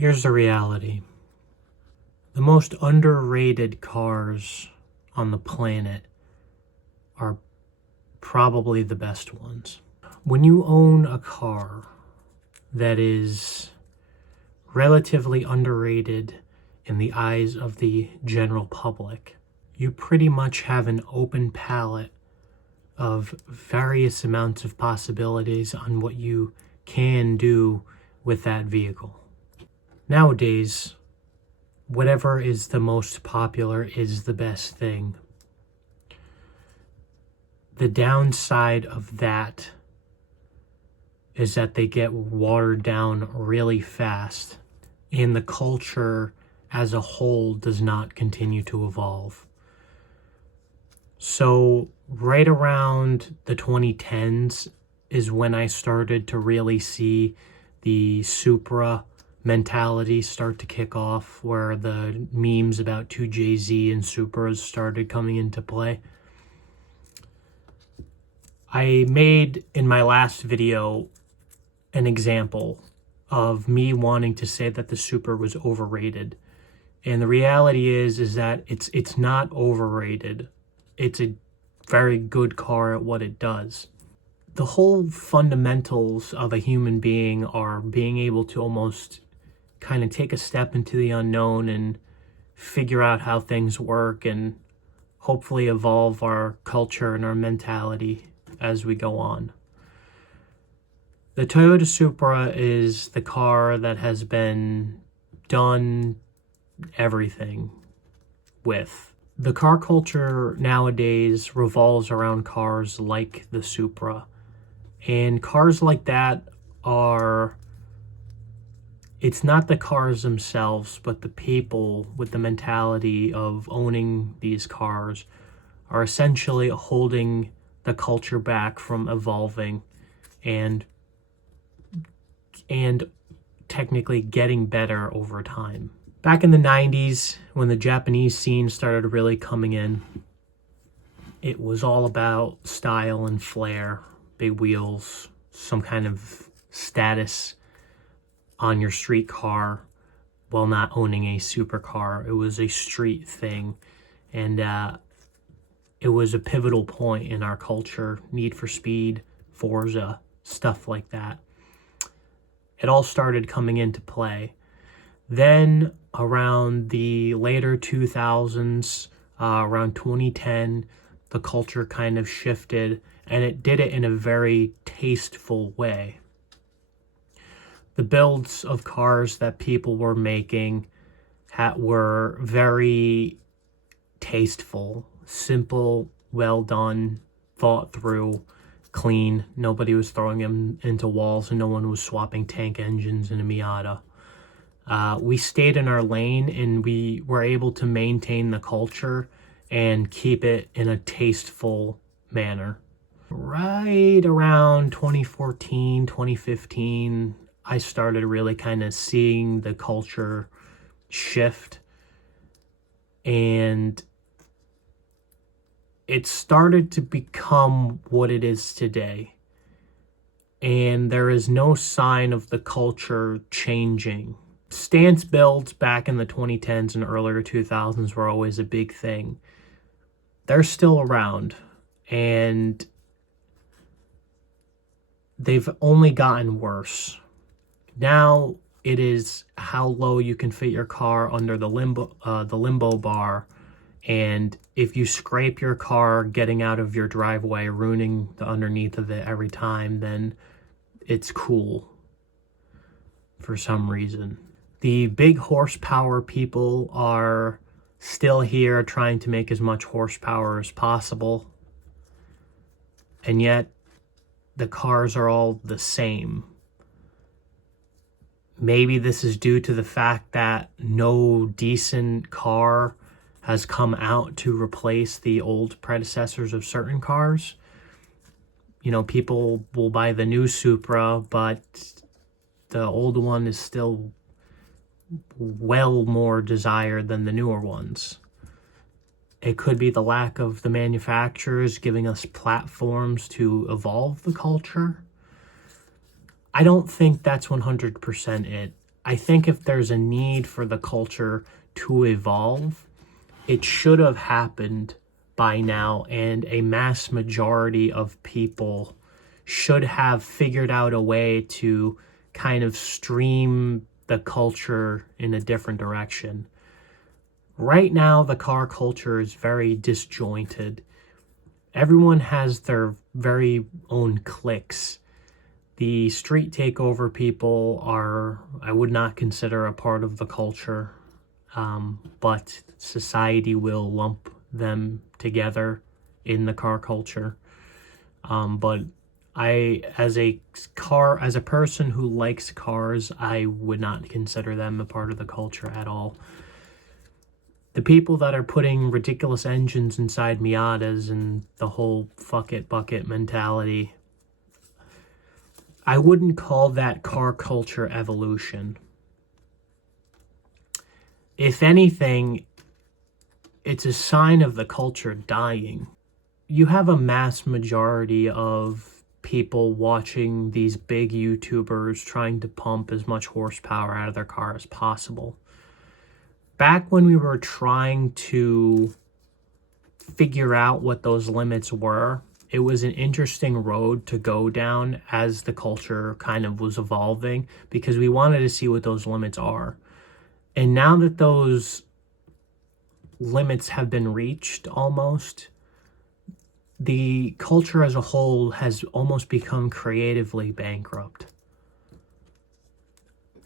Here's the reality. The most underrated cars on the planet are probably the best ones. When you own a car that is relatively underrated in the eyes of the general public, you pretty much have an open palette of various amounts of possibilities on what you can do with that vehicle. Nowadays, whatever is the most popular is the best thing. The downside of that is that they get watered down really fast, and the culture as a whole does not continue to evolve. So right around the 2010s is when I started to really see the Supra mentality start to kick off, where the memes about 2JZ and Supras started coming into play. I made in my last video an example of me wanting to say that the Supra was overrated. And the reality is that it's not overrated. It's a very good car at what it does. The whole fundamentals of a human being are being able to almost kind of take a step into the unknown and figure out how things work and hopefully evolve our culture and our mentality as we go on. The Toyota Supra is the car that has been done everything with. The car culture nowadays revolves around cars like the Supra. And cars like that are, it's not the cars themselves, but the people with the mentality of owning these cars are essentially holding the culture back from evolving and technically getting better over time. Back in the 90s, when the Japanese scene started really coming in, it was all about style and flair, big wheels, some kind of status on your street car while not owning a supercar. It was a street thing, and it was a pivotal point in our culture. Need for Speed, Forza, stuff like that. It all started coming into play. Then around the later 2000s, around 2010, the culture kind of shifted, and it did it in a very tasteful way. The builds of cars that people were making were very tasteful, simple, well done, thought through, clean. Nobody was throwing them into walls, and no one was swapping tank engines in a Miata. We stayed in our lane, and we were able to maintain the culture and keep it in a tasteful manner. Right around 2014, 2015, I started really kind of seeing the culture shift, and it started to become what it is today. And there is no sign of the culture changing. Stance builds back in the 2010s and earlier 2000s were always a big thing. They're still around, and they've only gotten worse. Now it is how low you can fit your car under the limbo bar, and if you scrape your car getting out of your driveway, ruining the underneath of it every time, then it's cool for some reason. The big horsepower people are still here trying to make as much horsepower as possible, and yet the cars are all the same. Maybe this is due to the fact that no decent car has come out to replace the old predecessors of certain cars. You know, people will buy the new Supra, but the old one is still well more desired than the newer ones. It could be the lack of the manufacturers giving us platforms to evolve the culture. I don't think that's 100% it. I think if there's a need for the culture to evolve, it should have happened by now, and a mass majority of people should have figured out a way to kind of stream the culture in a different direction. Right now, the car culture is very disjointed. Everyone has their very own cliques. The street takeover people are, I would not consider a part of the culture, but society will lump them together in the car culture. But as a person who likes cars, I would not consider them a part of the culture at all. The people that are putting ridiculous engines inside Miatas and the whole fuck it bucket mentality, I wouldn't call that car culture evolution. If anything, it's a sign of the culture dying. You have a mass majority of people watching these big YouTubers trying to pump as much horsepower out of their car as possible. Back when we were trying to figure out what those limits were, it was an interesting road to go down as the culture kind of was evolving, because we wanted to see what those limits are. And now that those limits have been reached almost, the culture as a whole has almost become creatively bankrupt.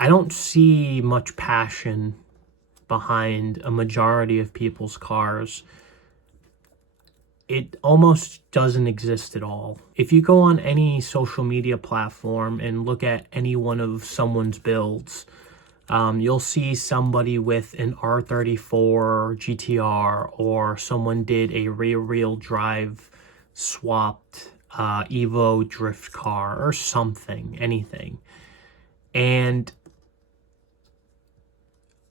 I don't see much passion behind a majority of people's cars. It almost doesn't exist at all. If you go on any social media platform and look at any one of someone's builds, you'll see somebody with an R34 GTR, or someone did a rear-wheel drive swapped Evo drift car or something, anything. And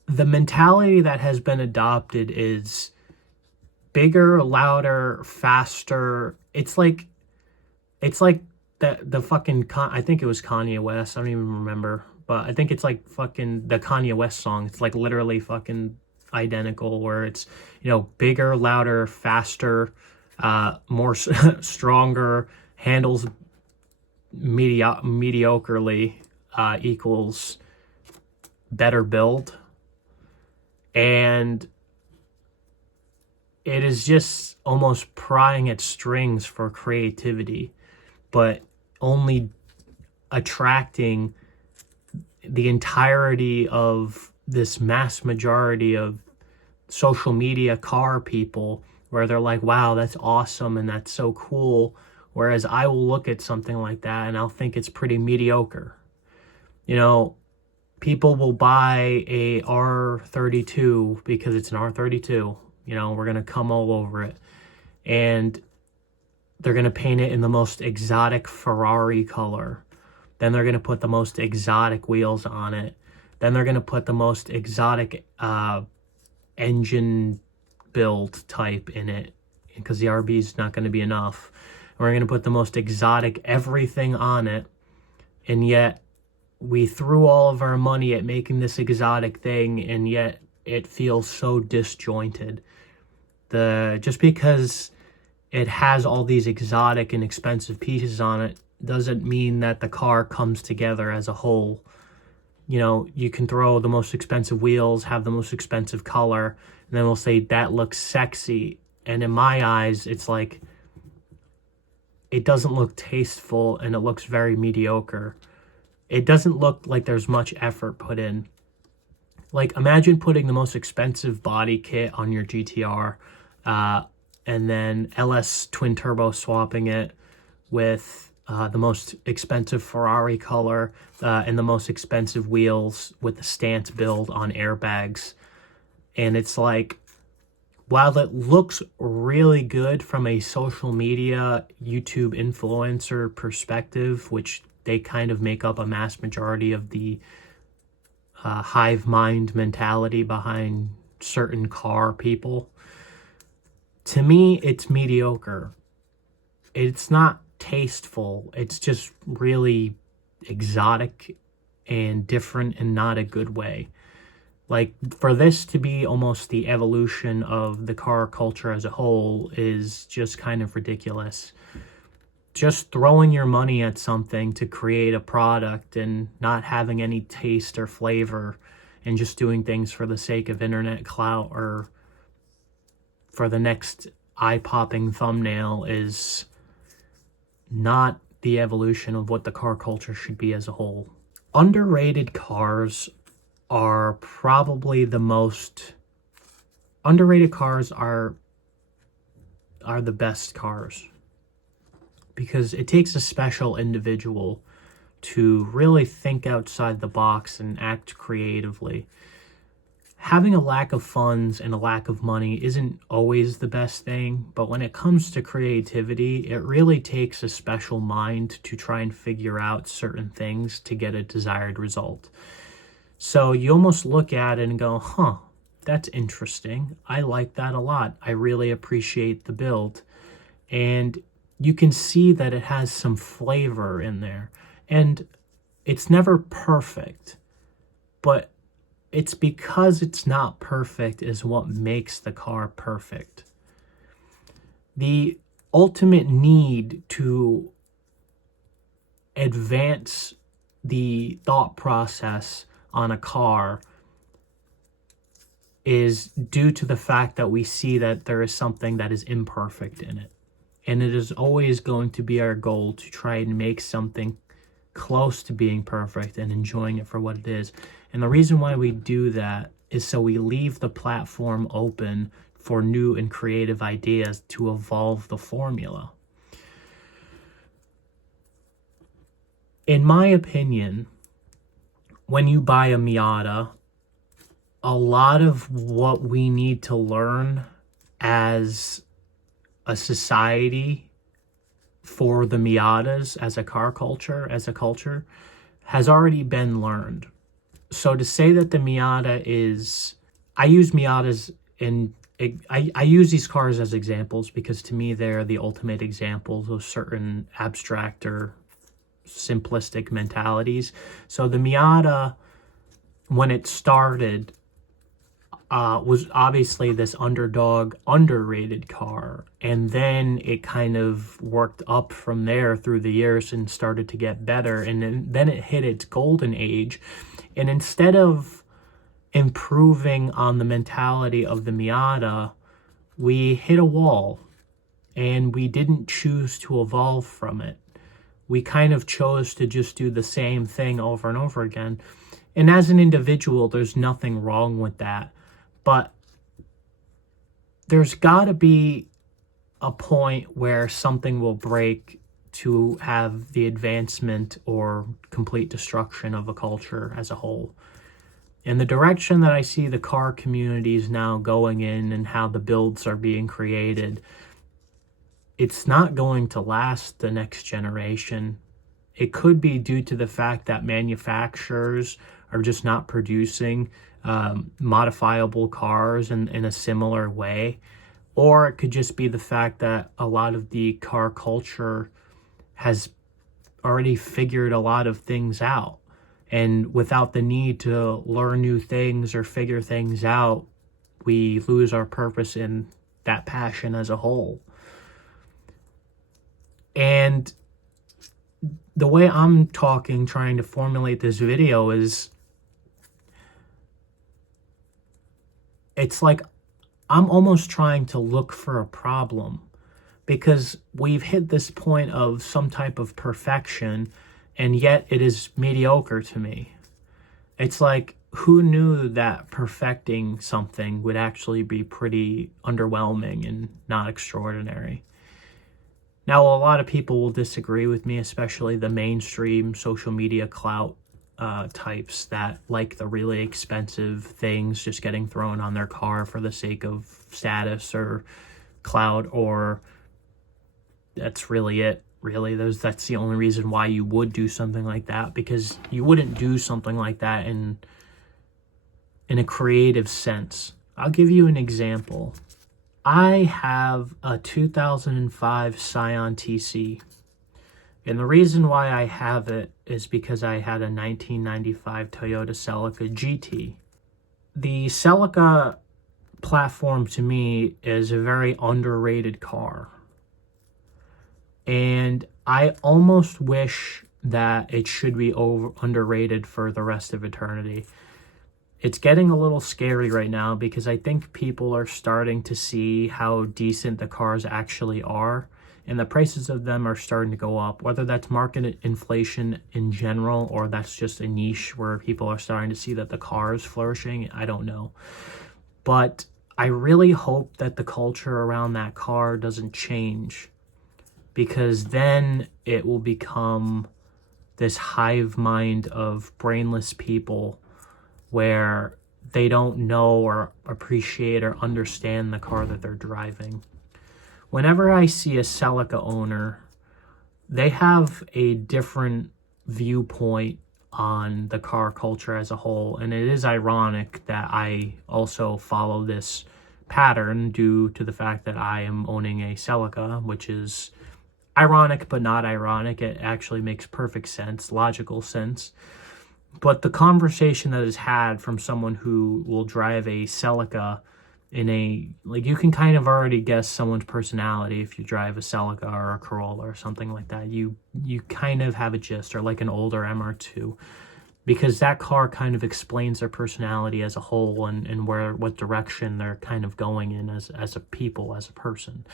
the mentality that has been adopted is bigger, louder, faster. It's like the fucking I think it was Kanye West. I don't even remember, but I think it's like fucking the Kanye West song. It's like literally fucking identical, where it's, bigger, louder, faster, more stronger, handles mediocrely equals better build. And it is just almost prying at strings for creativity, but only attracting the entirety of this mass majority of social media car people, where they're like, wow, that's awesome and that's so cool. Whereas I will look at something like that and I'll think it's pretty mediocre. People will buy a R32 because it's an R32. We're going to come all over it. And they're going to paint it in the most exotic Ferrari color. Then they're going to put the most exotic wheels on it. Then they're going to put the most exotic engine build type in it, because the RB is not going to be enough. We're going to put the most exotic everything on it. And yet we threw all of our money at making this exotic thing, and yet it feels so disjointed. Just because it has all these exotic and expensive pieces on it doesn't mean that the car comes together as a whole. You can throw the most expensive wheels, have the most expensive color, and then we'll say that looks sexy. And in my eyes, it's like, it doesn't look tasteful and it looks very mediocre. It doesn't look like there's much effort put in. Like, imagine putting the most expensive body kit on your GTR, and then LS twin turbo swapping it with the most expensive Ferrari color and the most expensive wheels with the stance build on airbags. And it's like, while it looks really good from a social media YouTube influencer perspective, which they kind of make up a mass majority of the hive mind mentality behind certain car people, to me, it's mediocre. It's not tasteful. It's just really exotic and different in not a good way. Like, for this to be almost the evolution of the car culture as a whole is just kind of ridiculous. Just throwing your money at something to create a product and not having any taste or flavor and just doing things for the sake of internet clout or for the next eye-popping thumbnail is not the evolution of what the car culture should be as a whole. Underrated cars are probably the most... Underrated cars are the best cars, because it takes a special individual to really think outside the box and act creatively. Having a lack of funds and a lack of money isn't always the best thing, but when it comes to creativity, it really takes a special mind to try and figure out certain things to get a desired result. So you almost look at it and go, huh, that's interesting. I like that a lot. I really appreciate the build. And you can see that it has some flavor in there. And it's never perfect, but it's because it's not perfect is what makes the car perfect. The ultimate need to advance the thought process on a car is due to the fact that we see that there is something that is imperfect in it. And it is always going to be our goal to try and make something close to being perfect and enjoying it for what it is. And the reason why we do that is so we leave the platform open for new and creative ideas to evolve the formula. In my opinion, when you buy a Miata, a lot of what we need to learn as a society for the Miatas as a car culture, as a culture, has already been learned. So to say that the Miata is... I use Miatas in... I use these cars as examples because to me they're the ultimate examples of certain abstract or simplistic mentalities. So the Miata, when it started, was obviously this underdog, underrated car. And then it kind of worked up from there through the years and started to get better. And then it hit its golden age. And instead of improving on the mentality of the Miata, we hit a wall. And we didn't choose to evolve from it. We kind of chose to just do the same thing over and over again. And as an individual, there's nothing wrong with that. But there's got to be a point where something will break to have the advancement or complete destruction of a culture as a whole. And the direction that I see the car communities now going in and how the builds are being created, it's not going to last the next generation. It could be due to the fact that manufacturers are just not producing modifiable cars in a similar way. Or it could just be the fact that a lot of the car culture has already figured a lot of things out. And without the need to learn new things or figure things out, we lose our purpose in that passion as a whole. And the way I'm trying to formulate this video is, it's like I'm almost trying to look for a problem, because we've hit this point of some type of perfection, and yet it is mediocre to me. It's like, who knew that perfecting something would actually be pretty underwhelming and not extraordinary? Now, a lot of people will disagree with me, especially the mainstream social media clout types that like the really expensive things just getting thrown on their car for the sake of status or clout, or that's really it. Really, that's the only reason why you would do something like that, because you wouldn't do something like that in a creative sense. I'll give you an example. I have a 2005 Scion TC. And the reason why I have it is because I had a 1995 Toyota Celica GT. The Celica platform to me is a very underrated car. And I almost wish that it should be underrated for the rest of eternity. It's getting a little scary right now because I think people are starting to see how decent the cars actually are, and the prices of them are starting to go up, whether that's market inflation in general or that's just a niche where people are starting to see that the car is flourishing. I don't know. But I really hope that the culture around that car doesn't change, because then it will become this hive mind of brainless people where they don't know or appreciate or understand the car that they're driving. Whenever I see a Celica owner, they have a different viewpoint on the car culture as a whole, and it is ironic that I also follow this pattern due to the fact that I am owning a Celica, which is ironic but not ironic. It actually makes perfect sense, logical sense. But the conversation that is had from someone who will drive a Celica in a, like, you can kind of already guess someone's personality if you drive a Celica or a Corolla or something like that. You kind of have a gist, or like an older MR2, because that car kind of explains their personality as a whole and what direction they're kind of going in as a people, as a person.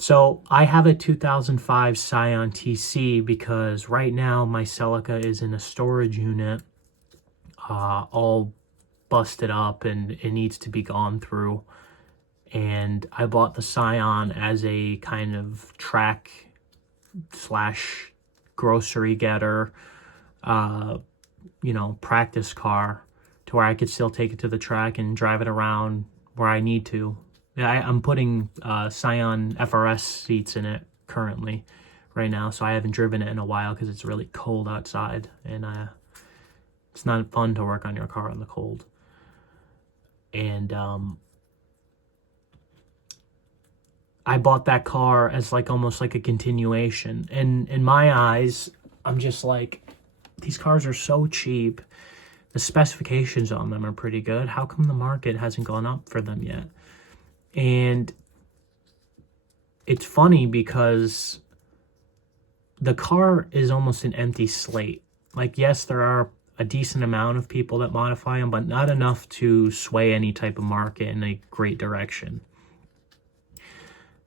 So I have a 2005 Scion TC because right now my Celica is in a storage unit, all busted up, and it needs to be gone through. And I bought the Scion as a kind of track / grocery getter, practice car, to where I could still take it to the track and drive it around where I need to. I'm putting Scion FRS seats in it currently right now, so I haven't driven it in a while because it's really cold outside, and it's not fun to work on your car in the cold. And I bought that car as almost like a continuation. And in my eyes, I'm just like, these cars are so cheap. The specifications on them are pretty good. How come the market hasn't gone up for them yet? And it's funny because the car is almost an empty slate. Yes, there are a decent amount of people that modify them, but not enough to sway any type of market in a great direction.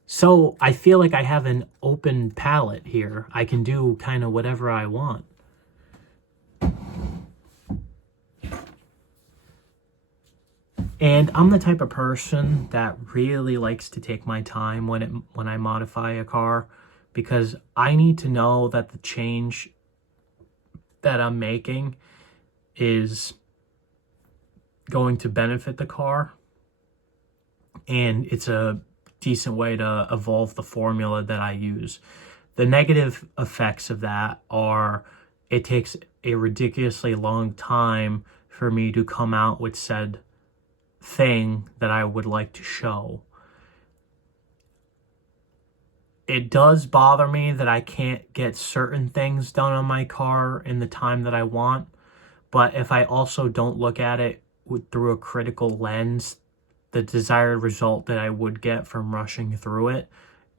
So I feel like I have an open palette here. I can do kind of whatever I want. And I'm the type of person that really likes to take my time when I modify a car, because I need to know that the change that I'm making is going to benefit the car, and it's a decent way to evolve the formula that I use. The negative effects of that are it takes a ridiculously long time for me to come out with said thing that I would like to show. It does bother me that I can't get certain things done on my car in the time that I want, but if I also don't look at it through a critical lens, the desired result that I would get from rushing through it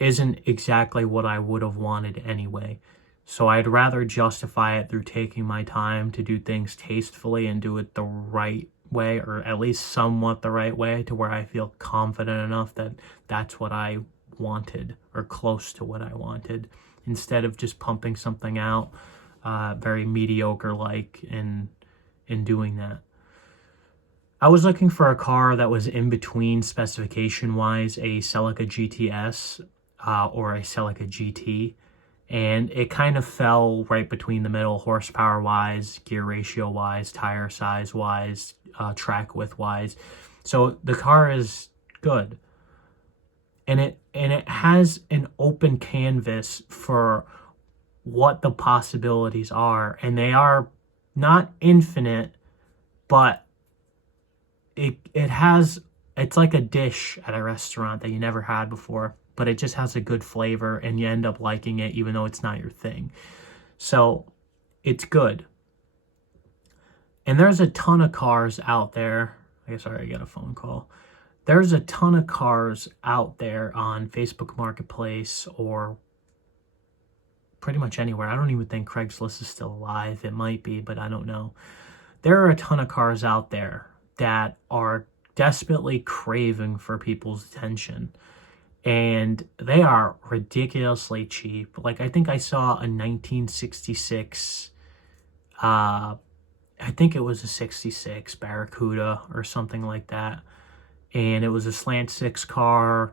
isn't exactly what I would have wanted anyway. So I'd rather justify it through taking my time to do things tastefully and do it the right way, or at least somewhat the right way, to where I feel confident enough that that's what I wanted, or close to what I wanted, instead of just pumping something out very mediocre in doing that. I was looking for a car that was in between specification wise a Celica GTS or a Celica GT, and it kind of fell right between the middle, horsepower wise, gear ratio wise, tire size wise, track width wise. So the car is good, and it has an open canvas for what the possibilities are, and they are not infinite, but it's like a dish at a restaurant that you never had before, but it just has a good flavor and you end up liking it even though it's not your thing. So it's good. And there's a ton of cars out there. I guess I already got a phone call. There's a ton of cars out there on Facebook Marketplace or pretty much anywhere. I don't even think Craigslist is still alive. It might be, but I don't know. There are a ton of cars out there that are desperately craving for people's attention. And they are ridiculously cheap. Like, I think I saw a 1966, I think it was a 66 Barracuda or something like that. And it was a slant six car.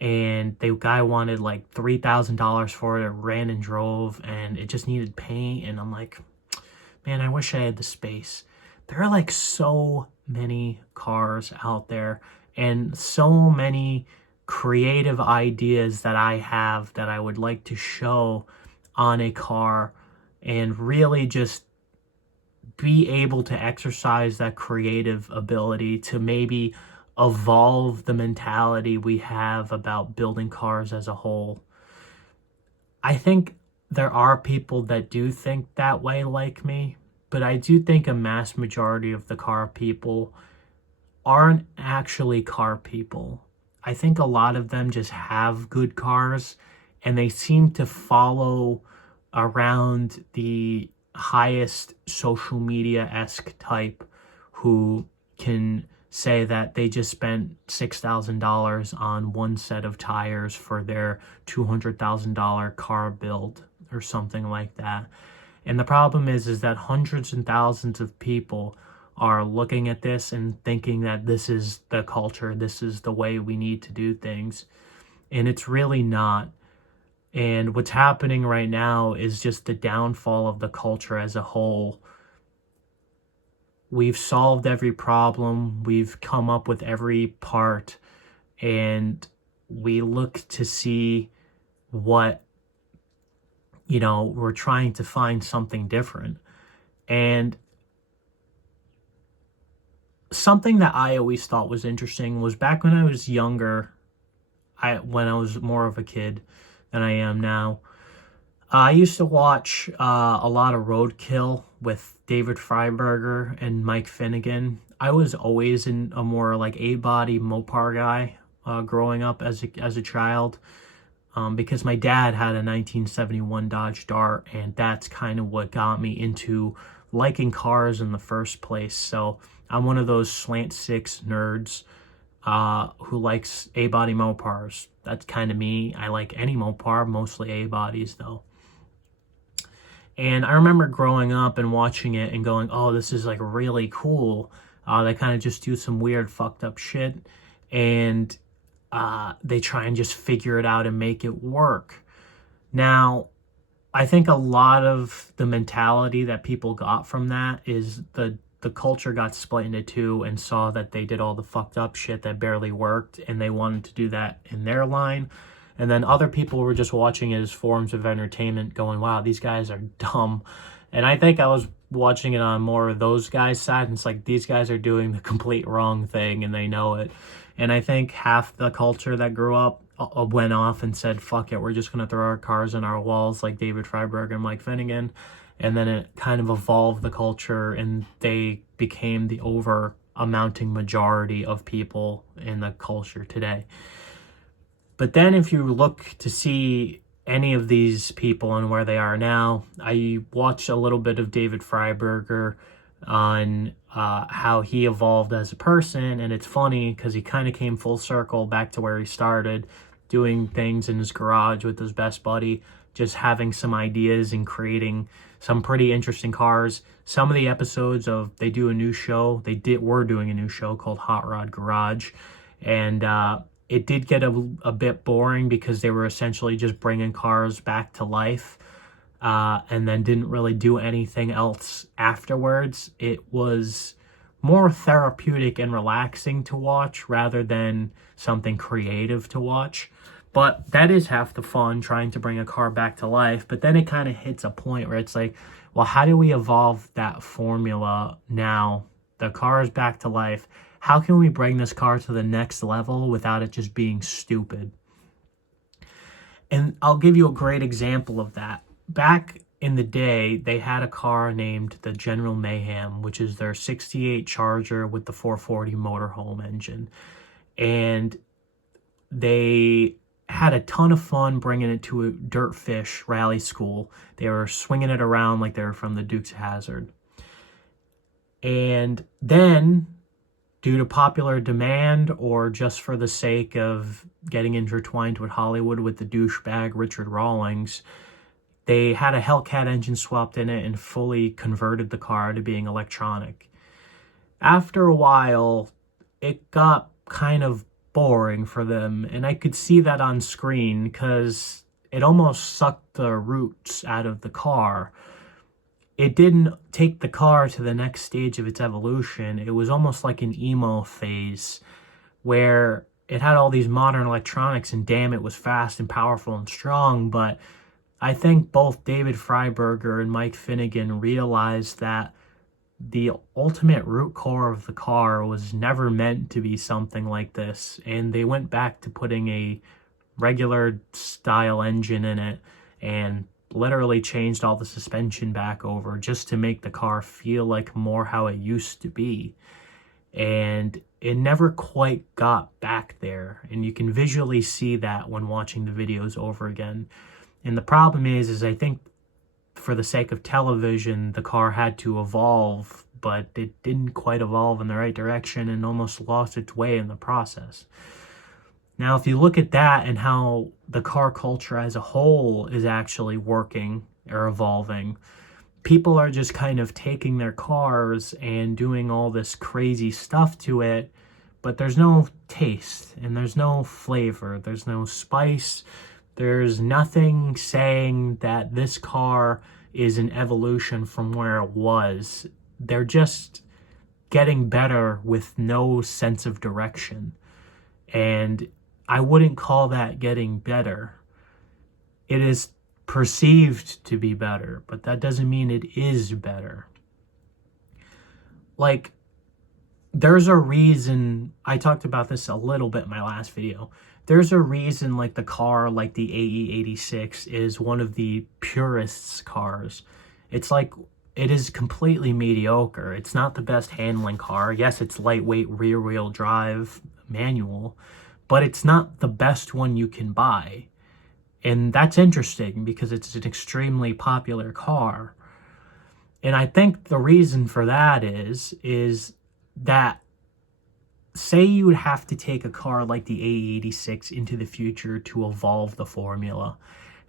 And the guy wanted like $3,000 for it. It ran and drove, and it just needed paint. And I'm like, man, I wish I had the space. There are like so many cars out there and so many creative ideas that I have that I would like to show on a car and really just be able to exercise that creative ability to maybe evolve the mentality we have about building cars as a whole. I think there are people that do think that way like me, but I do think a mass majority of the car people aren't actually car people. I think a lot of them just have good cars and they seem to follow around the highest social media-esque type who can say that they just spent $6,000 on one set of tires for their $200,000 car build or something like that. And the problem is that hundreds and thousands of people are looking at this and thinking that this is the culture, this is the way we need to do things. And it's really not. And what's happening right now is just the downfall of the culture as a whole. We've solved every problem, we've come up with every part, and we look to see what, we're trying to find something different. And something that I always thought was interesting was back when I was younger, when I was more of a kid than I am now, I used to watch a lot of Roadkill with David Freiberger and Mike Finnegan. I was always in a more like A-body Mopar guy growing up as a child because my dad had a 1971 Dodge Dart, and that's kind of what got me into liking cars in the first place. So I'm one of those slant six nerds who likes A-body Mopars. That's kind of me. I like any Mopar, mostly A-bodies though. And I remember growing up and watching it and going, oh, this is like really cool. They kind of just do some weird fucked up shit. And they try and just figure it out and make it work. Now, I think a lot of the mentality that people got from that is the culture got split into two and saw that they did all the fucked up shit that barely worked, and they wanted to do that in their line. And then other people were just watching it as forms of entertainment going, wow, these guys are dumb. And I think I was watching it on more of those guys' side. And it's like, these guys are doing the complete wrong thing and they know it. And I think half the culture that grew up went off and said, fuck it, we're just going to throw our cars in our walls like David Freiberg and Mike Finnegan. And then it kind of evolved the culture and they became the over-amounting majority of people in the culture today. But then if you look to see any of these people and where they are now, I watched a little bit of David Freiberger on how he evolved as a person. And it's funny because he kind of came full circle back to where he started, doing things in his garage with his best buddy, just having some ideas and creating some pretty interesting cars. Some of the episodes of, they do a new show, were doing a new show called Hot Rod Garage. And it did get a bit boring because they were essentially just bringing cars back to life and then didn't really do anything else afterwards. It was more therapeutic and relaxing to watch rather than something creative to watch. But that is half the fun, trying to bring a car back to life. But then it kind of hits a point where it's like, well, how do we evolve that formula now? The car is back to life. How can we bring this car to the next level without it just being stupid? And I'll give you a great example of that. Back in the day, they had a car named the General Mayhem, which is their 68 Charger with the 440 motorhome engine. And they had a ton of fun bringing it to a Dirtfish rally school. They were swinging it around like they were from the Dukes of Hazzard. And then, due to popular demand or just for the sake of getting intertwined with Hollywood with the douchebag Richard Rawlings, they had a Hellcat engine swapped in it and fully converted the car to being electronic. After a while, it got kind of boring for them, and I could see that on screen because it almost sucked the roots out of the car. It didn't take the car to the next stage of its evolution. It was almost like an emo phase where it had all these modern electronics and damn, it was fast and powerful and strong. But I think both David Freiberger and Mike Finnegan realized that the ultimate root core of the car was never meant to be something like this. And they went back to putting a regular style engine in it and literally changed all the suspension back over just to make the car feel like more how it used to be. And it never quite got back there. And you can visually see that when watching the videos over again. And the problem is I think for the sake of television, the car had to evolve, but it didn't quite evolve in the right direction and almost lost its way in the process. Now, if you look at that and how the car culture as a whole is actually working or evolving, people are just kind of taking their cars and doing all this crazy stuff to it, but there's no taste and there's no flavor, there's no spice, there's nothing saying that this car is an evolution from where it was. They're just getting better with no sense of direction. And I wouldn't call that getting better. It is perceived to be better, but that doesn't mean it is better. Like, there's a reason, I talked about this a little bit in my last video. There's a reason like the car, like the AE86 is one of the purest cars. It's like, it is completely mediocre. It's not the best handling car. Yes, it's lightweight rear wheel drive manual, but it's not the best one you can buy. And that's interesting because it's an extremely popular car. And I think the reason for that is that, say you would have to take a car like the AE86 into the future to evolve the formula.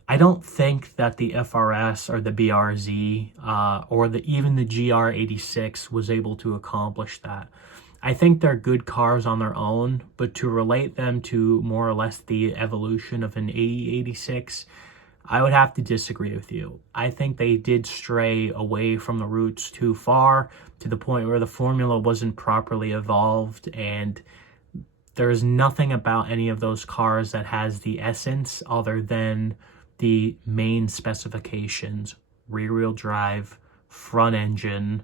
I don't think that the FRS or the BRZ or even the GR86 was able to accomplish that. I think they're good cars on their own, but to relate them to more or less the evolution of an AE86, I would have to disagree with you. I think they did stray away from the roots too far to the point where the formula wasn't properly evolved, and there's nothing about any of those cars that has the essence other than the main specifications: rear-wheel drive, front engine,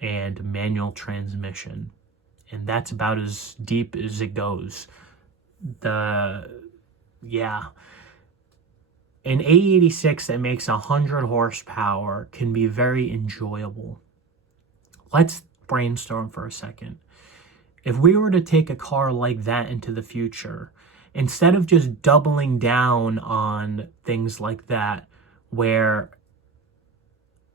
and manual transmission. And that's about as deep as it goes. An AE86 that makes 100 horsepower can be very enjoyable. Let's brainstorm for a second. If we were to take a car like that into the future, instead of just doubling down on things like that, where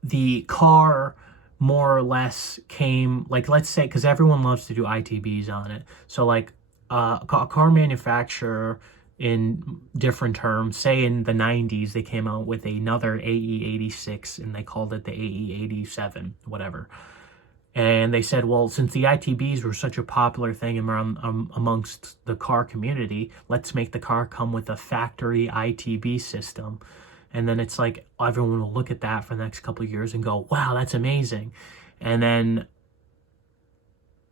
the car more or less came, like, let's say, because everyone loves to do ITBs on it. So like a car manufacturer, in different terms, say in the 90s, they came out with another AE86 and they called it the AE87, whatever. And they said, well, since the ITBs were such a popular thing around amongst the car community, let's make the car come with a factory ITB system. And then it's like, everyone will look at that for the next couple of years and go, wow, that's amazing. And then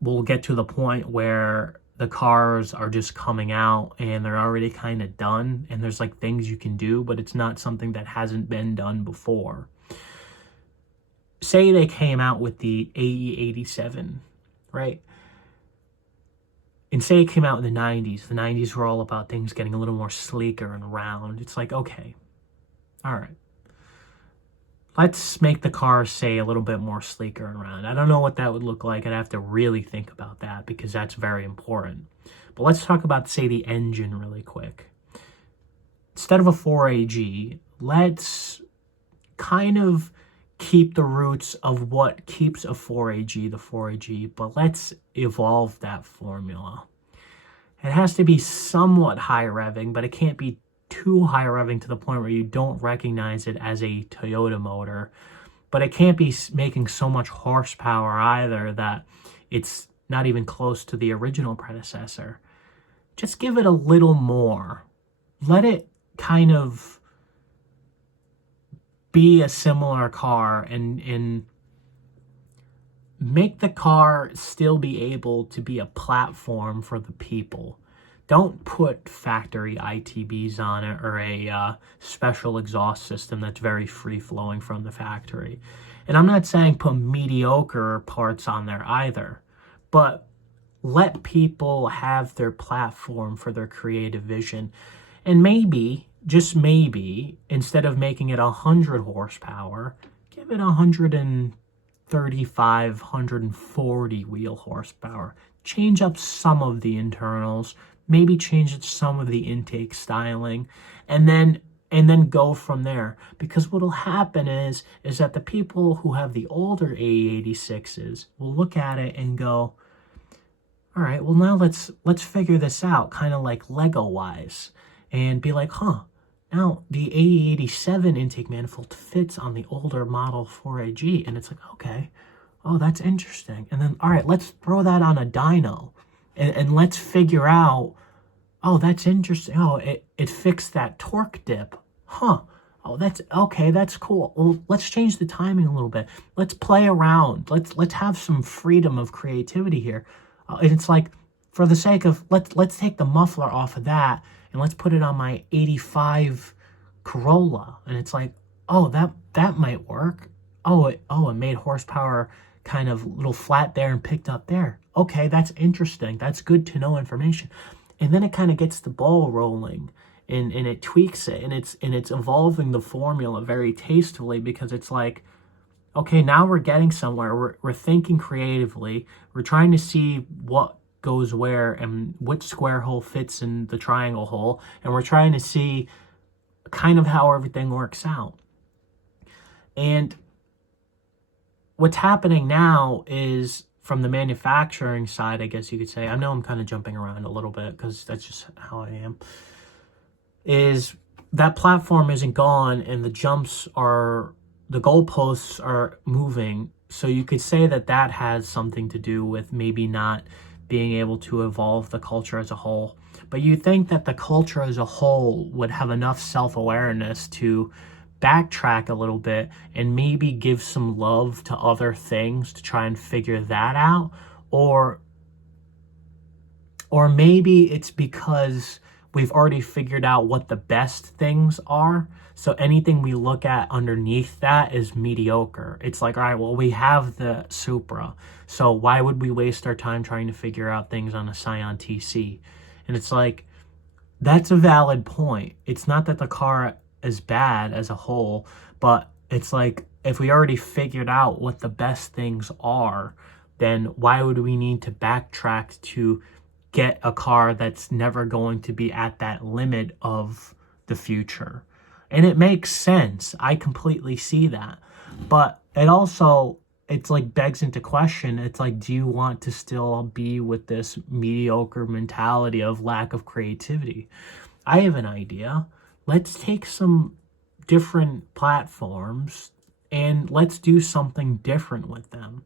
we'll get to the point where the cars are just coming out and they're already kind of done. And there's like things you can do, but it's not something that hasn't been done before. Say they came out with the AE87, right? and say it came out in the 90s. The 90s were all about things getting a little more sleeker and round. It's like, okay, all right. Let's make the car, say, a little bit more sleeker and round. I don't know what that would look like. I'd have to really think about that because that's very important. But let's talk about, say, the engine really quick. Instead of a 4AG, let's kind of keep the roots of what keeps a 4AG the 4AG, but let's evolve that formula. It has to be somewhat high revving, but it can't be too high revving to the point where you don't recognize it as a Toyota motor. But it can't be making so much horsepower either that it's not even close to the original predecessor. Just give it a little more. Let it kind of be a similar car and make the car still be able to be a platform for the people. Don't put factory ITBs on it or a special exhaust system that's very free-flowing from the factory. And I'm not saying put mediocre parts on there either, but let people have their platform for their creative vision. And maybe, just maybe, instead of making it 100 horsepower, give it 135, 140 wheel horsepower. Change up some of the internals, maybe change some of the intake styling, and then go from there. Because what'll happen is that the people who have the older AE86s will look at it and go, all right, well now let's figure this out, kind of like Lego wise, and be like, now the AE87 intake manifold fits on the older model 4AG, and it's like, okay, oh, that's interesting. And then, all right, let's throw that on a dyno, and let's figure out, oh, that's interesting. Oh, it fixed that torque dip. Oh, that's okay. That's cool. Well, let's change the timing a little bit. Let's play around. Let's have some freedom of creativity here. And it's like, for the sake of, let's take the muffler off of that and let's put it on my 85 Corolla. And it's like, oh, that might work. It made horsepower kind of a little flat there and picked up there. Okay, that's interesting. That's good to know information. And then it kind of gets the ball rolling and it tweaks it and it's evolving the formula very tastefully, because it's like, okay, now we're getting somewhere. We're thinking creatively. We're trying to see what goes where and which square hole fits in the triangle hole. And we're trying to see kind of how everything works out. And what's happening now is, from the manufacturing side, I guess you could say, I know I'm kind of jumping around a little bit because that's just how I am, is that platform isn't gone and the goalposts are moving. So you could say that has something to do with maybe not being able to evolve the culture as a whole. But you think that the culture as a whole would have enough self-awareness to backtrack a little bit and maybe give some love to other things to try and figure that out, or maybe it's because we've already figured out what the best things are, so anything we look at underneath that is mediocre. It's like, all right, well, we have the Supra, so why would we waste our time trying to figure out things on a Scion TC? And it's like, that's a valid point. It's not that the car is bad as a whole, but it's like, if we already figured out what the best things are, then why would we need to backtrack to get a car that's never going to be at that limit of the future? And it makes sense. I completely see that. But it's like begs into question. It's like, do you want to still be with this mediocre mentality of lack of creativity? I have an idea. Let's take some different platforms and let's do something different with them.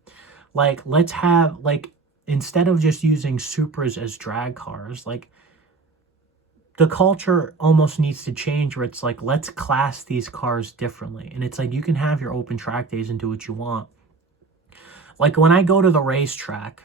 Like, let's have, like, instead of just using Supras as drag cars, like, the culture almost needs to change where it's like, let's class these cars differently. And it's like, you can have your open track days and do what you want. Like, when I go to the racetrack,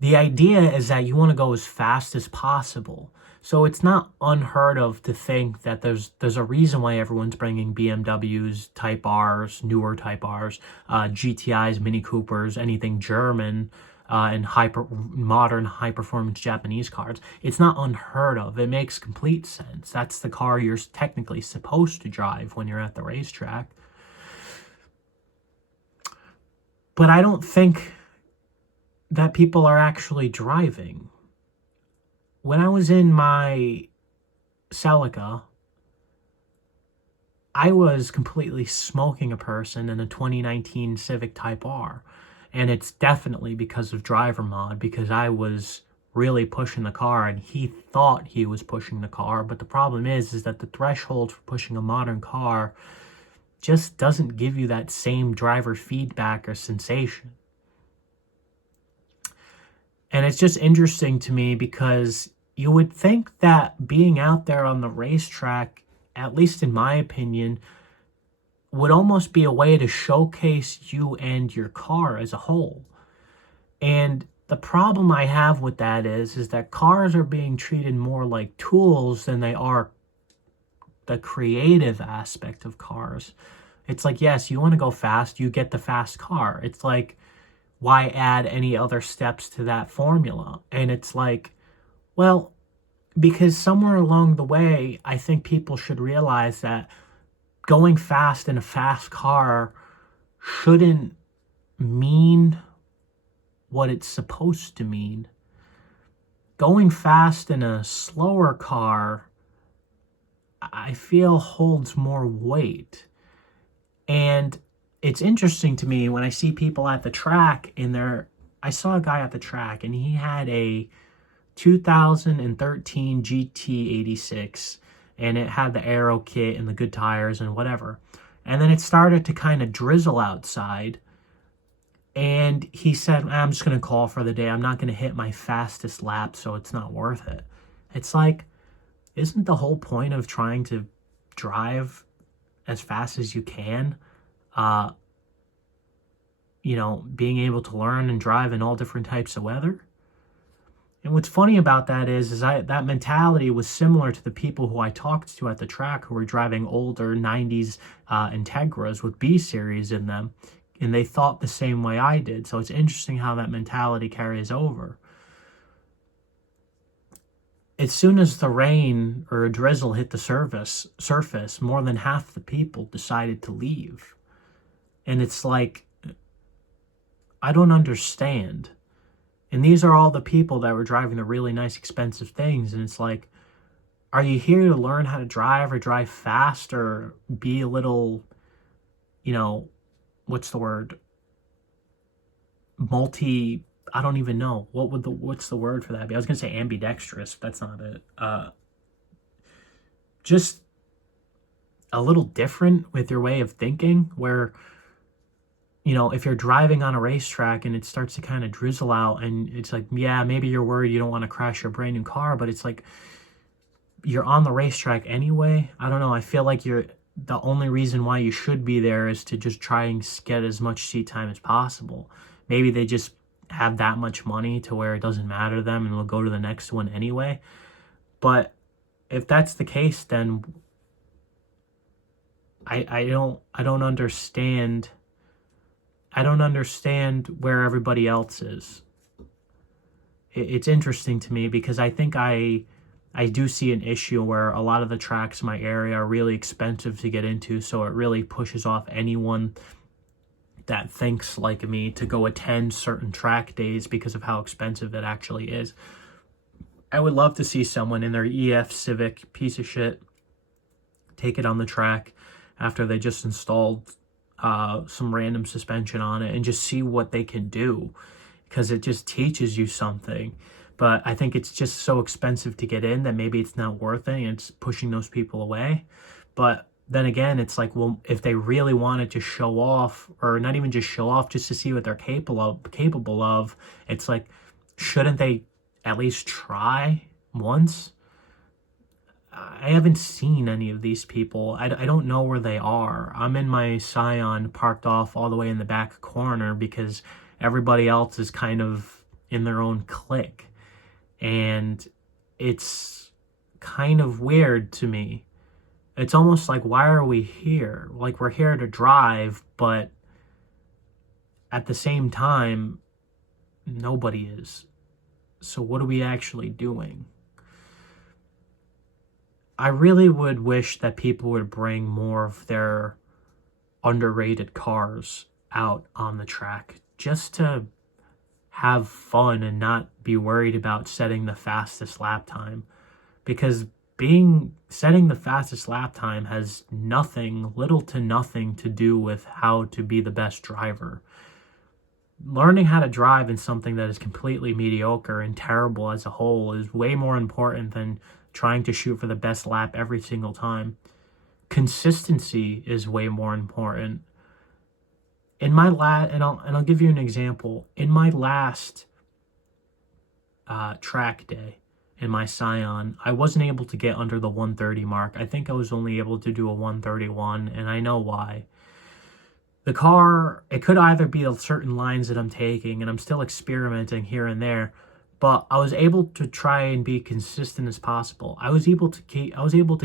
the idea is that you want to go as fast as possible. So it's not unheard of to think that there's a reason why everyone's bringing BMWs, Type Rs, newer Type Rs, GTIs, Mini Coopers, anything German, and modern high-performance Japanese cars. It's not unheard of. It makes complete sense. That's the car you're technically supposed to drive when you're at the racetrack. But I don't think that people are actually driving. When I was in my Celica, I was completely smoking a person in a 2019 Civic Type R. And it's definitely because of driver mod, because I was really pushing the car and he thought he was pushing the car. But the problem is that the threshold for pushing a modern car just doesn't give you that same driver feedback or sensation. And it's just interesting to me because you would think that being out there on the racetrack, at least in my opinion, would almost be a way to showcase you and your car as a whole. And the problem I have with that is that cars are being treated more like tools than they are the creative aspect of cars. It's like, yes, you want to go fast, you get the fast car. It's like, why add any other steps to that formula? And it's like, well, because somewhere along the way, I think people should realize that going fast in a fast car shouldn't mean what it's supposed to mean. Going fast in a slower car, I feel holds more weight. And it's interesting to me when I see people at the track I saw a guy at the track and he had a 2013 GT86 and it had the aero kit and the good tires and whatever. And then it started to kind of drizzle outside. And he said, I'm just going to call for the day. I'm not going to hit my fastest lap, so it's not worth it. It's like, isn't the whole point of trying to drive as fast as you can, being able to learn and drive in all different types of weather? And what's funny about that is that mentality was similar to the people who I talked to at the track who were driving older 90s Integras with B-series in them. And they thought the same way I did. So it's interesting how that mentality carries over. As soon as the rain or a drizzle hit the surface, more than half the people decided to leave. And it's like, I don't understand. And these are all the people that were driving the really nice, expensive things. And it's like, are you here to learn how to drive or drive fast or be a little, what's the word? I don't even know. What's the word for that be? I was going to say ambidextrous, but that's not it. Just a little different with your way of thinking where, if you're driving on a racetrack and it starts to kind of drizzle out and it's like, yeah, maybe you're worried you don't want to crash your brand new car, but it's like, you're on the racetrack anyway. I don't know. I feel like the only reason why you should be there is to just try and get as much seat time as possible. Maybe they just have that much money to where it doesn't matter to them and they'll go to the next one anyway. But if that's the case, then I don't understand. I don't understand where everybody else is. It's interesting to me because I think I do see an issue where a lot of the tracks in my area are really expensive to get into, so it really pushes off anyone that thinks like me to go attend certain track days because of how expensive it actually is. I would love to see someone in their EF Civic piece of shit take it on the track after they just installed some random suspension on it and just see what they can do, because it just teaches you something. But I think it's just so expensive to get in that maybe it's not worth it and it's pushing those people away. But then again, it's like, well, if they really wanted to show off, or not even just show off, just to see what they're capable of, it's like, shouldn't they at least try once? I haven't seen any of these people. I don't know where they are. I'm in my Scion parked off all the way in the back corner because everybody else is kind of in their own clique. And it's kind of weird to me. It's almost like, why are we here? Like, we're here to drive, but at the same time, Nobody is. So what are we actually doing? I really would wish that people would bring more of their underrated cars out on the track just to have fun and not be worried about setting the fastest lap time, because setting the fastest lap time has little to nothing to do with how to be the best driver. Learning how to drive in something that is completely mediocre and terrible as a whole is way more important than trying to shoot for the best lap every single time. Consistency is way more important. In my I'll give you an example. In my last track day in my Scion, I wasn't able to get under the 130 mark. I think I was only able to do a 131, and I know why. The car, it could either be the certain lines that I'm taking, and I'm still experimenting here and there, but I was able to try and be consistent as possible. I was able to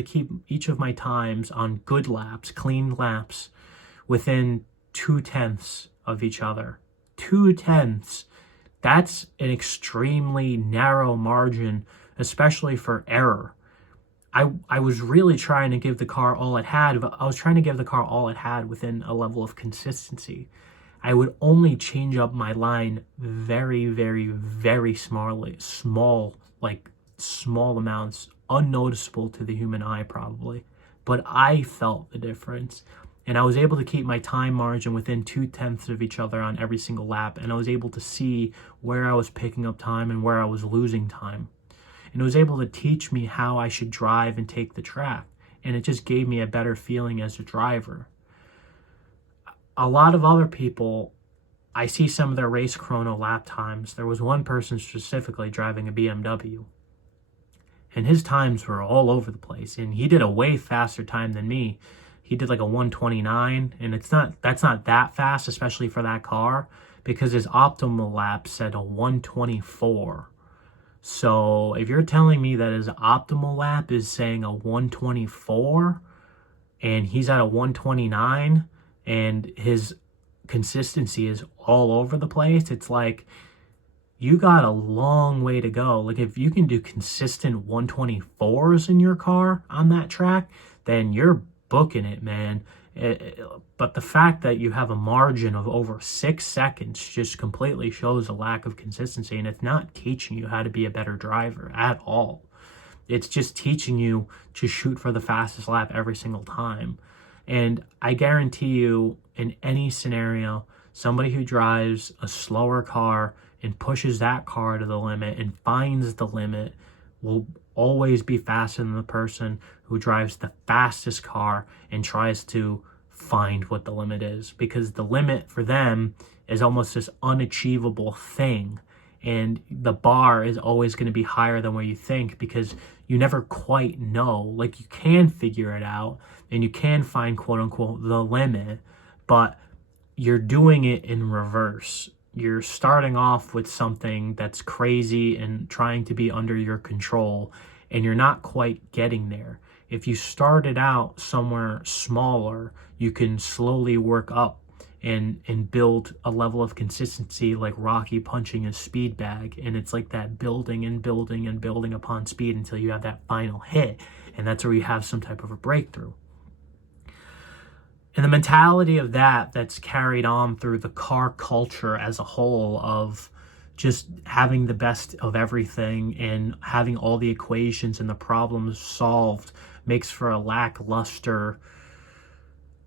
keep each of my times on good laps, clean laps, within 0.2 of each other. 0.2. That's an extremely narrow margin, especially for error. I was really trying to give the car all it had, but I was trying to give the ar all it had within a level of consistency. I would only change up my line very, very, very small amounts, unnoticeable to the human eye probably. But I felt the difference. And I was able to keep my time margin within 0.2 of each other on every single lap. And I was able to see where I was picking up time and where I was losing time. And it was able to teach me how I should drive and take the track. And it just gave me a better feeling as a driver. A lot of other people, I see some of their race chrono lap times. There was one person specifically driving a BMW. And his times were all over the place. And he did a way faster time than me. He did like a 129. And that's not that fast, especially for that car, because his optimal lap said a 124. So if you're telling me that his optimal lap is saying a 124 and he's at a 129 and his consistency is all over the place, it's like you got a long way to go. Like if you can do consistent 124s in your car on that track, then you're booking it, man. But the fact that you have a margin of over 6 seconds just completely shows a lack of consistency, and it's not teaching you how to be a better driver at all. It's just teaching you to shoot for the fastest lap every single time. And I guarantee you, in any scenario, somebody who drives a slower car and pushes that car to the limit and finds the limit will always be faster than the person who drives the fastest car and tries to find what the limit is, because the limit for them is almost this unachievable thing, and the bar is always going to be higher than what you think, because you never quite know. Like, you can figure it out and you can find quote unquote the limit, but you're doing it in reverse. You're starting off with something that's crazy and trying to be under your control, and you're not quite getting there. If you started out somewhere smaller, you can slowly work up and build a level of consistency, like Rocky punching a speed bag. And it's like that building and building and building upon speed until you have that final hit. And that's where you have some type of a breakthrough. And the mentality of that's carried on through the car culture as a whole, of just having the best of everything and having all the equations and the problems solved, makes for a lackluster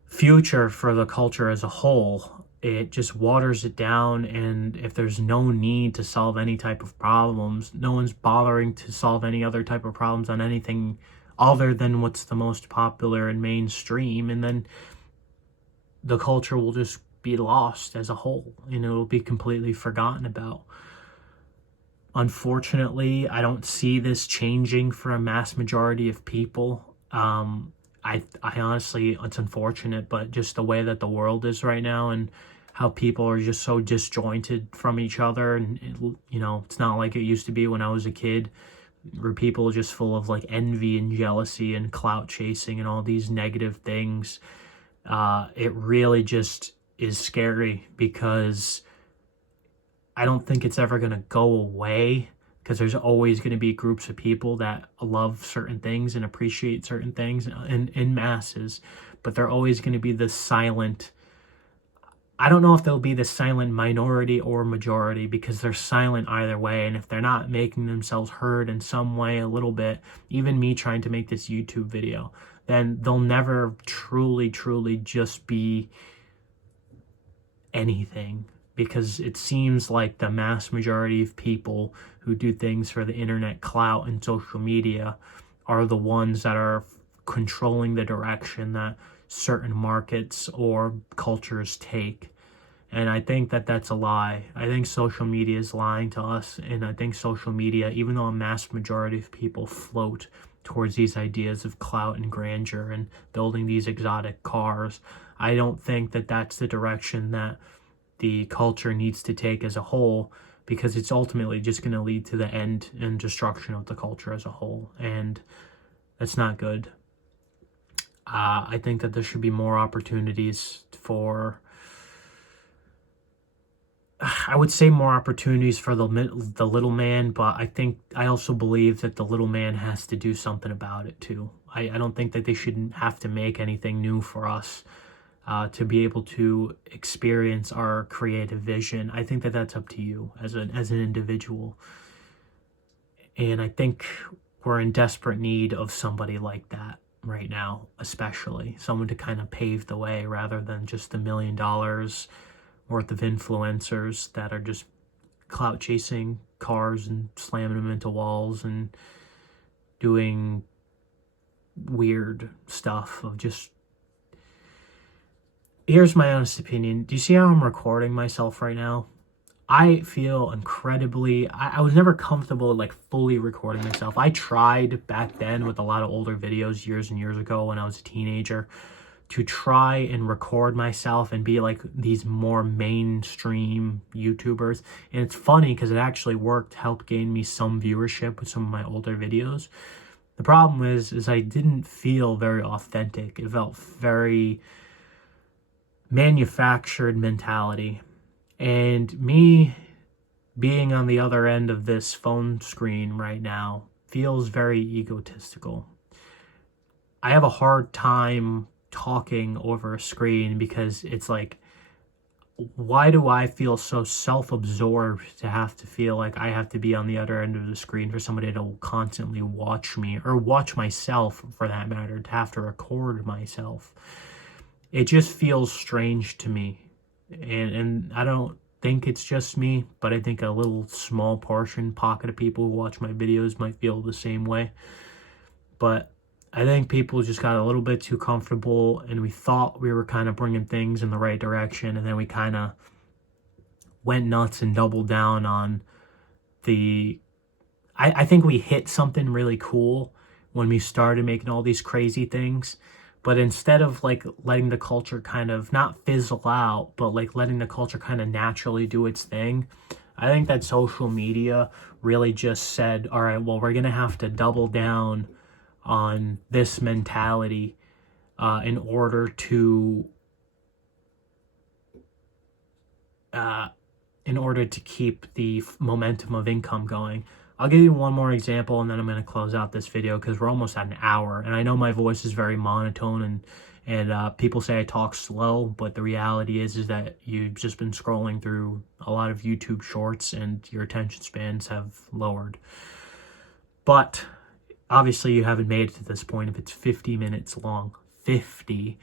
future for the culture as a whole. It just waters it down, and if there's no need to solve any type of problems, no one's bothering to solve any other type of problems on anything other than what's the most popular and mainstream, and then the culture will just be lost as a whole, and it will be completely forgotten about. Unfortunately, I don't see this changing for a mass majority of people. I honestly, it's unfortunate, but just the way that the world is right now and how people are just so disjointed from each other, and it's not like it used to be when I was a kid, where people are just full of like envy and jealousy and clout chasing and all these negative things. It really just is scary, because I don't think it's ever going to go away, because there's always going to be groups of people that love certain things and appreciate certain things in masses, but they're always going to be the silent. I don't know if they'll be the silent minority or majority, because they're silent either way. And if they're not making themselves heard in some way a little bit, even me trying to make this YouTube video, then they'll never truly just be anything. Because it seems like the mass majority of people who do things for the internet clout and social media are the ones that are controlling the direction that certain markets or cultures take. And I think that that's a lie. I think social media is lying to us. And I think social media, even though a mass majority of people float towards these ideas of clout and grandeur and building these exotic cars, I don't think that that's the direction that the culture needs to take as a whole, because it's ultimately just going to lead to the end and destruction of the culture as a whole. And that's not good. I think that there should be more opportunities for, I would say more opportunities for the little man, but I also believe that the little man has to do something about it too. I don't think that they shouldn't have to make anything new for us to be able to experience our creative vision. I think that that's up to you as an individual. And I think we're in desperate need of somebody like that right now, especially someone to kind of pave the way, rather than just the $1 million worth of influencers that are just clout chasing cars and slamming them into walls and doing weird stuff of just. Here's my honest opinion. Do you see how I'm recording myself right now? I feel incredibly, I was never comfortable like fully recording myself. I tried back then with a lot of older videos years and years ago when I was a teenager to try and record myself and be like these more mainstream YouTubers. And it's funny because it actually worked, helped gain me some viewership with some of my older videos. The problem is I didn't feel very authentic. It felt very manufactured mentality. And me being on the other end of this phone screen right now feels very egotistical. I have a hard time talking over a screen because it's like, why do I feel so self-absorbed to have to feel like I have to be on the other end of the screen for somebody to constantly watch me, or watch myself for that matter, to have to record myself? It just feels strange to me. And I don't think it's just me, but I think a little small pocket of people who watch my videos might feel the same way. But I think people just got a little bit too comfortable, and we thought we were kind of bringing things in the right direction, and then we kind of went nuts and doubled down on the... I think we hit something really cool when we started making all these crazy things. But instead of like letting the culture kind of not fizzle out, but like letting the culture kind of naturally do its thing, I think that social media really just said, all right, well, we're going to have to double down on this mentality in order to keep the momentum of income going. I'll give you one more example, and then I'm going to close out this video because we're almost at an hour. And I know my voice is very monotone, and people say I talk slow, but the reality is that you've just been scrolling through a lot of YouTube shorts and your attention spans have lowered. But obviously you haven't made it to this point if it's 50 minutes long. 50.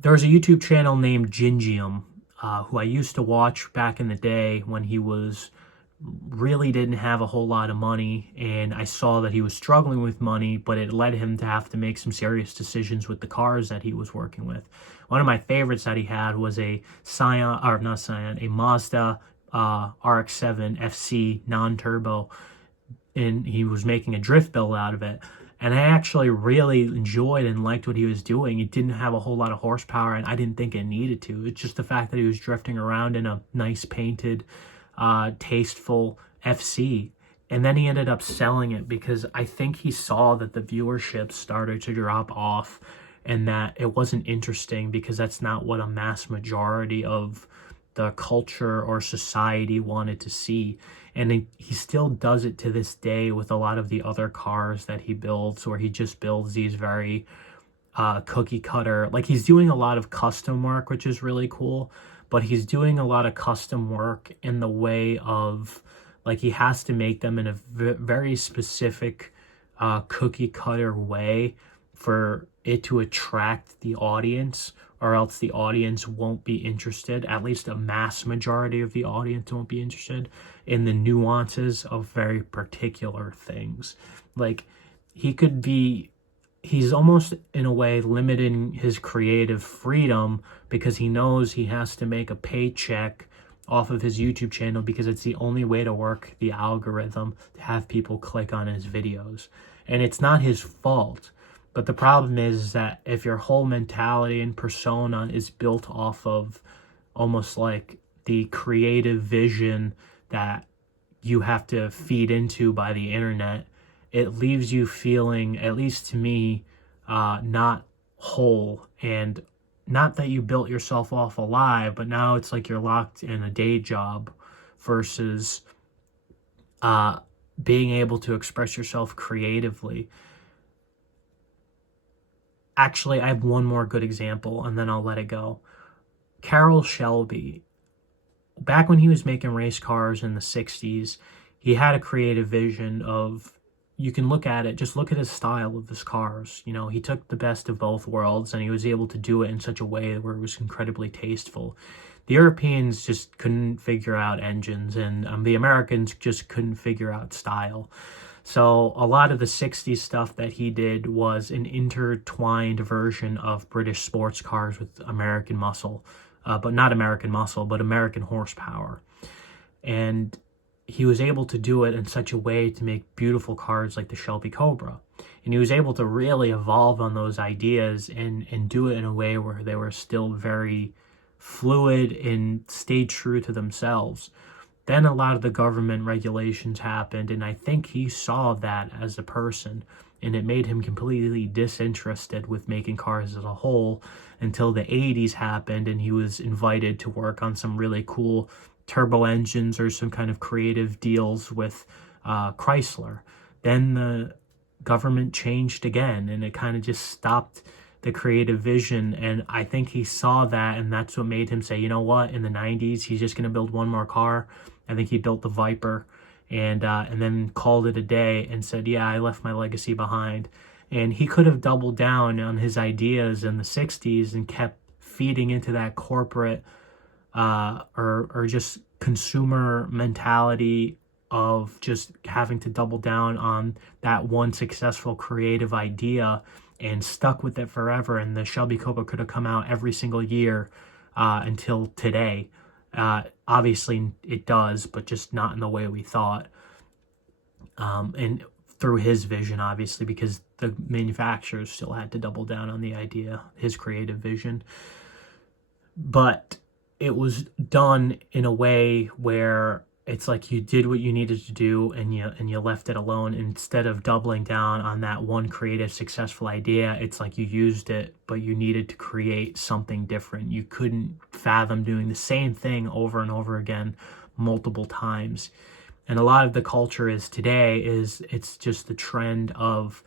There's a YouTube channel named Gingium, who I used to watch back in the day when he really didn't have a whole lot of money, and I saw that he was struggling with money, but it led him to have to make some serious decisions with the cars that he was working with. One of my favorites that he had was a Mazda RX-7 FC non-turbo, and he was making a drift build out of it. And I actually really enjoyed and liked what he was doing. It didn't have a whole lot of horsepower, and I didn't think it needed to. It's just the fact that he was drifting around in a nice painted tasteful FC, and then he ended up selling it because I think he saw that the viewership started to drop off and that it wasn't interesting, because that's not what a mass majority of the culture or society wanted to see. And he still does it to this day with a lot of the other cars that he builds, where he just builds these very cookie cutter, like he's doing a lot of custom work, which is really cool, but he's doing a lot of custom work in the way of, like, he has to make them in a very specific cookie cutter way for it to attract the audience, or else the audience won't be interested. At least a mass majority of the audience won't be interested in the nuances of very particular things. Like, he's almost in a way limiting his creative freedom, because he knows he has to make a paycheck off of his YouTube channel, because it's the only way to work the algorithm to have people click on his videos. And it's not his fault. But the problem is that if your whole mentality and persona is built off of almost like the creative vision that you have to feed into by the internet, it leaves you feeling, at least to me, not whole. And not that you built yourself off alive, but now it's like you're locked in a day job versus being able to express yourself creatively. Actually, I have one more good example, and then I'll let it go. Carroll Shelby, back when he was making race cars in the 60s, he had a creative vision of, you can look at it, just look at his style of his cars. You know, he took the best of both worlds, and he was able to do it in such a way where it was incredibly tasteful. The Europeans just couldn't figure out engines, and the Americans just couldn't figure out style. So a lot of the 60s stuff that he did was an intertwined version of British sports cars with American muscle, but not American muscle, but American horsepower. And he was able to do it in such a way to make beautiful cars like the Shelby Cobra. And he was able to really evolve on those ideas and do it in a way where they were still very fluid and stayed true to themselves. Then a lot of the government regulations happened, and I think he saw that as a person, and it made him completely disinterested with making cars as a whole until the 80s happened, and he was invited to work on some really cool turbo engines or some kind of creative deals with Chrysler. Then the government changed again, and it kind of just stopped the creative vision. And I think he saw that, and that's what made him say, you know what, in the 90s, he's just going to build one more car. I think he built the Viper, and then called it a day and said, yeah, I left my legacy behind. And he could have doubled down on his ideas in the 60s and kept feeding into that corporate or just consumer mentality of just having to double down on that one successful creative idea and stuck with it forever. And the Shelby Cobra could have come out every single year until today. Obviously it does, but just not in the way we thought. And through his vision, obviously, because the manufacturers still had to double down on the idea, his creative vision. But it was done in a way where it's like you did what you needed to do, and you left it alone. Instead of doubling down on that one creative successful idea, it's like you used it, but you needed to create something different. You couldn't fathom doing the same thing over and over again multiple times. And a lot of the culture is today is it's just the trend of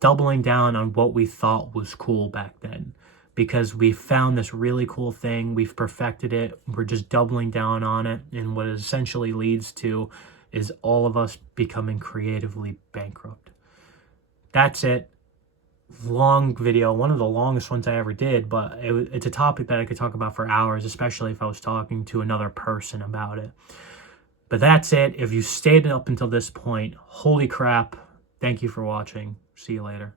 doubling down on what we thought was cool back then. Because we found this really cool thing, we've perfected it, we're just doubling down on it, and what it essentially leads to is all of us becoming creatively bankrupt. That's it. Long video, one of the longest ones I ever did, but it's a topic that I could talk about for hours, especially if I was talking to another person about it. But that's it. If you stayed up until this point, holy crap, thank you for watching. See you later.